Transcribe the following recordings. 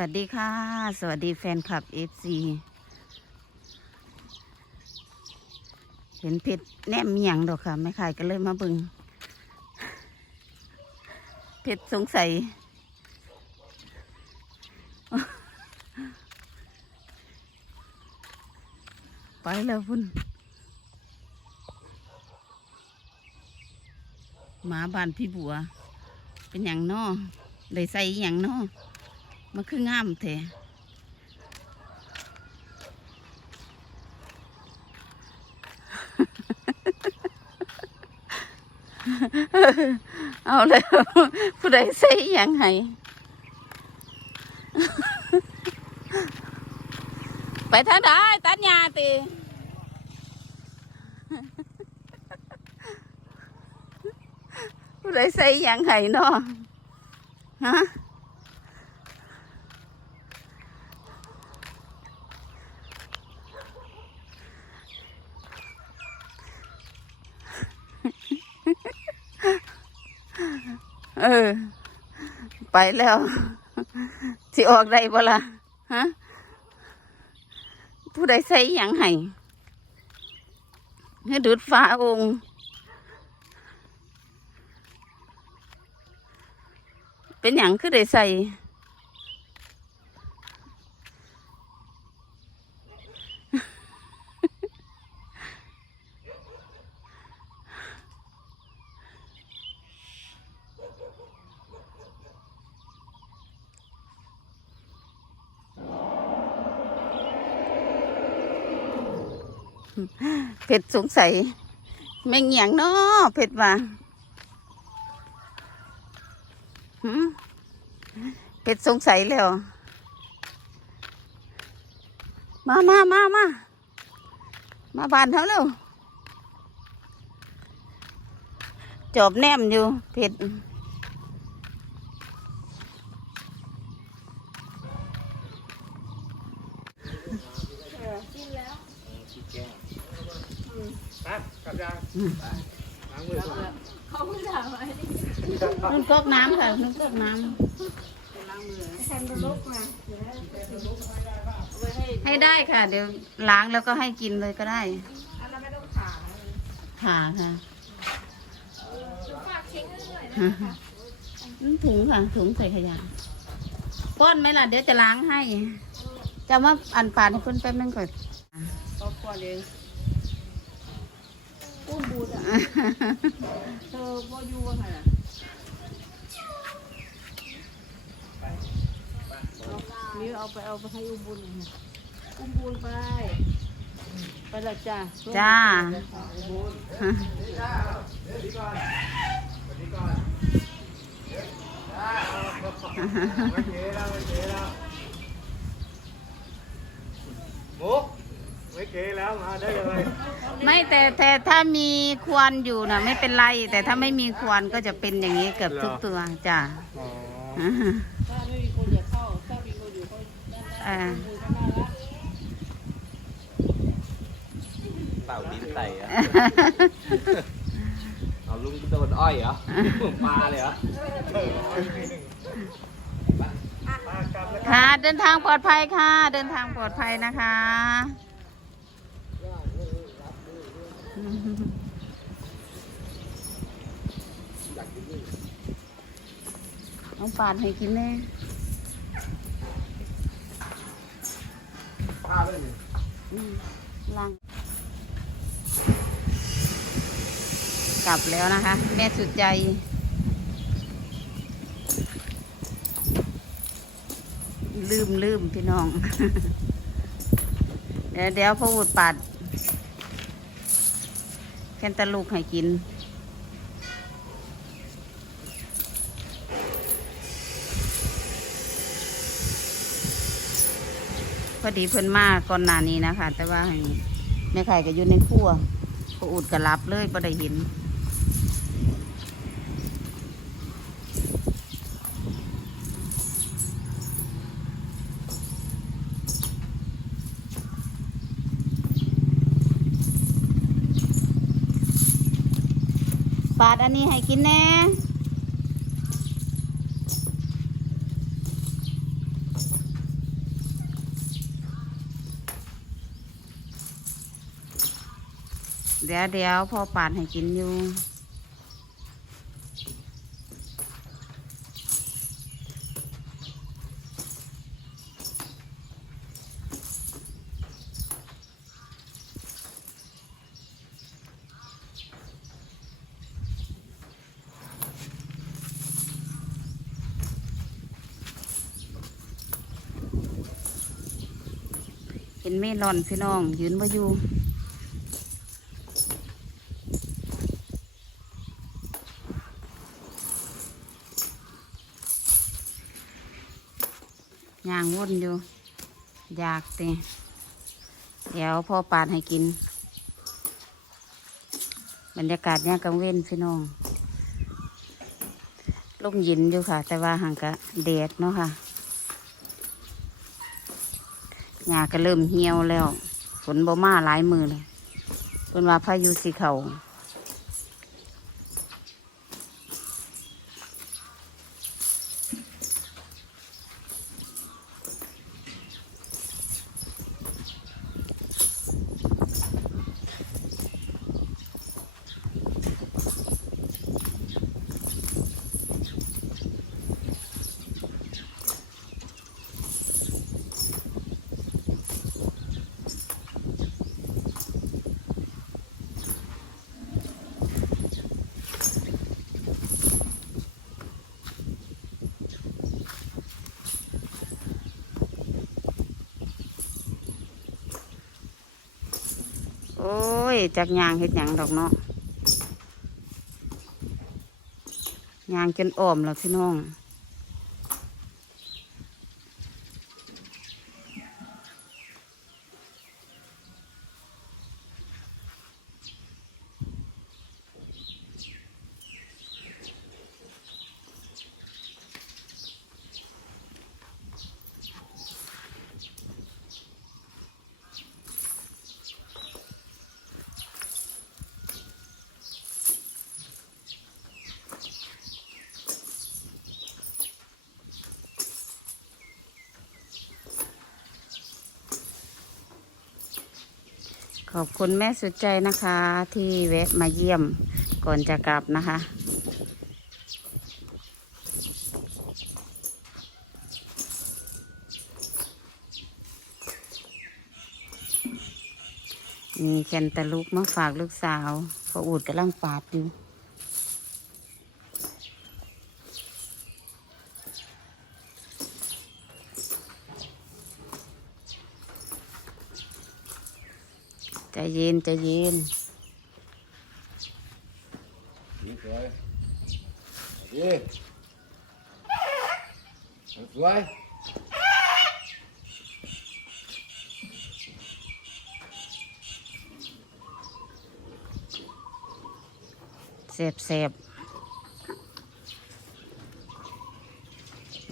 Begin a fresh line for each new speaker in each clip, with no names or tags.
วัสดีค่ะ สวัสดีแฟนคลับเอฟซีเห็นเพชรแนมมีหยังดอกค่ะไม่ขายก็เลยมาบึงเพชรสงสัยไปแล้วพุ่นหมาบ้านพี่บัว เป็นอย่างนอได้ใส่อย่างนอ มันคืองามแท้เอาแล้วผู้ใดใส่อหย่างไห้ไปทางใดตัดหญ้าติผู้ใดใส่อหย่างไห้เนาะฮะ เออ ไปแล้วสิออกได้บ่ล่ะฮะผู้ใดใส่อย่างไห้ให้ดูดฟ้าองค์เป็นอย่างคือได้ใส่ เผ็ดสงสัยแม่งหยังเนาะเผ็ดว่าเผ็ดสงสัยแล้ว มามามามามาบานเขาเร็วจอบแนมอยู่เผ็ด
กลับยังล้างมือก่อน
นุ่นก๊อกน้ำค่ะนุ่นก๊อกน้ำให้ได้ค่ะ เดี๋ยวล้างแล้วก็ให้กินเลยก็ได้ผ่าค่ะอืมถุงค่ะ ถุงใส่ขยะป้อนไหมล่ะ เดี๋ยวจะล้างให้จะมาอันปาดให้เพิ่นแป๊บนึงก่อน
ครอบครัวเลี้ยง อุ้มบูดอะ เธอบ่อยู่ว่าไงอะนี่เอาไปเอาไปให้อุ้มบุญหน่อยนะอุ้มบุญไป ไปและจ้า
จ้า
ไม่เก๋แล้ว ไม่เก๋แล้วมุกไม่เก๋แล้วมาได้เลย
ไม่แต่แต่ถ้ามีควันอยู่นะไม่เป็นไร แต่ถ้าไม่มีควันก็จะเป็นอย่างนี้เกือบทุกตัวจ้ะ
อ๋อ
ถ้าไม่มีคนอยากเข้าถ้ามีคนอยู่เขาด้านหน้า
อ่า
มือเข้ามาละ
เต่าดินใส่เหรอะเอาลุงโดนอ้อยเหรอปลาเลยเหรอ
ค่ะเดินทางปลอดภัยค่ะ เดินทางปลอดภัยนะคะ เอาปาดให้กินแน่
ปลาเลย
อืมล้างกลับแล้วนะคะ แม่สุดใจลืมลืมพี่น้อง เดี๋ยวเดี๋ยวพออุดปัดแคนตาลูกให้กิน อดีเพิ่นมาก่อนหน้านี้นะคะ แต่ว่าแม่ไข่ก็อยู่ในครัวพออุดก็รับเลยพอได้เห็นปาดอันนี้ให้กินแน่ เดี๋ยวเดี๋ยวพ่อปาดให้กินอยู่ เห็นเมลอนพี่น้อง ยืนว่าอยู่ ย่างวุ่นอยู่ อยากเตะเดี๋ยวพ่อปาดให้กิน บรรยากาศย่างกังเว้นพี่น้องลมย็นอยู่ค่ะ แต่ว่าห่างกะแดดเนาะค่ะหญ้าก็เริ่มเหี่ยวแล้ว ฝนบ่มาหลายมือเลยเพิ่นว่าพายุสีเขาโอ้ ยจากยางเห็ดหยังดอกเนาะยางจนอ้อมแล้วพี่น้อง ขอบคุณแม่สุดใจนะคะ ที่แวะมาเยี่ยมก่อนจะกลับนะคะ มีแคนตาลูกมาฝากลูกสาวพออูดกำลังปาดอยู่ ใจเย็นใจเย็น
ดีสวยดีสวย
เสบเสบ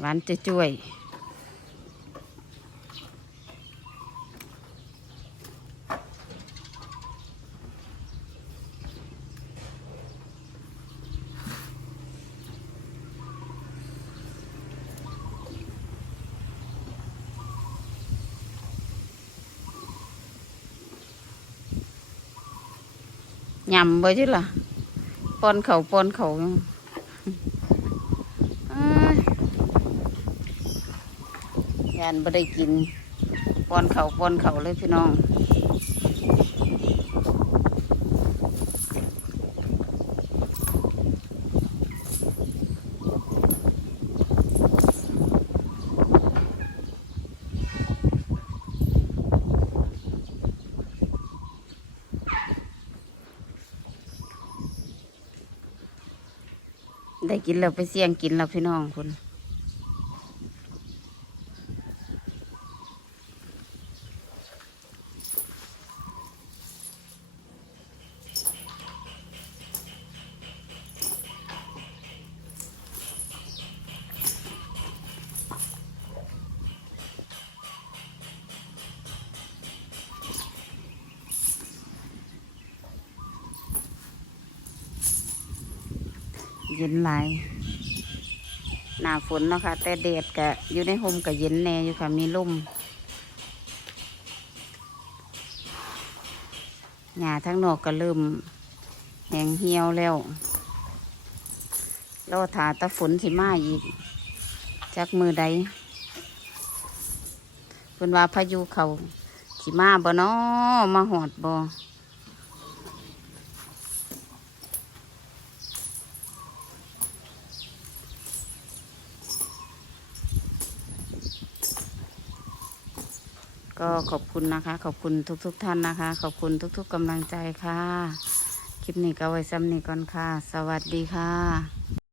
หวานจะช่วย ยำบ่จิล่ะปอนเขาปอนเขาอยู่เอ้ยยานบ่ได้กินปอนเขาปอนเขาเลยพี่น้อง ได้กินแล้วไปเสี่ยงกินแล้วพี่น้องคุณ เย็นหลายหน้าฝนเนาะค่ะ แต่แดดกะอยู่ในห่มกะเย็นแน่อยู่ค่ะ มีลมหญ้าทั้งนอกก็เริ่มแห้งเหี่ยวแล้วรอถาตะฝนสิมาอีก จากมือใดเพิ่นว่าพายุเขาสิมาบ่น้อมาหอดบ่ ก็ขอบคุณนะคะ ขอบคุณทุกๆทท่านนะคะ ขอบคุณทุก ๆกำลังใจค่ะ คลิปนี้ก็ไว้ซ้ำนี้ก่อนค่ะ สวัสดีค่ะ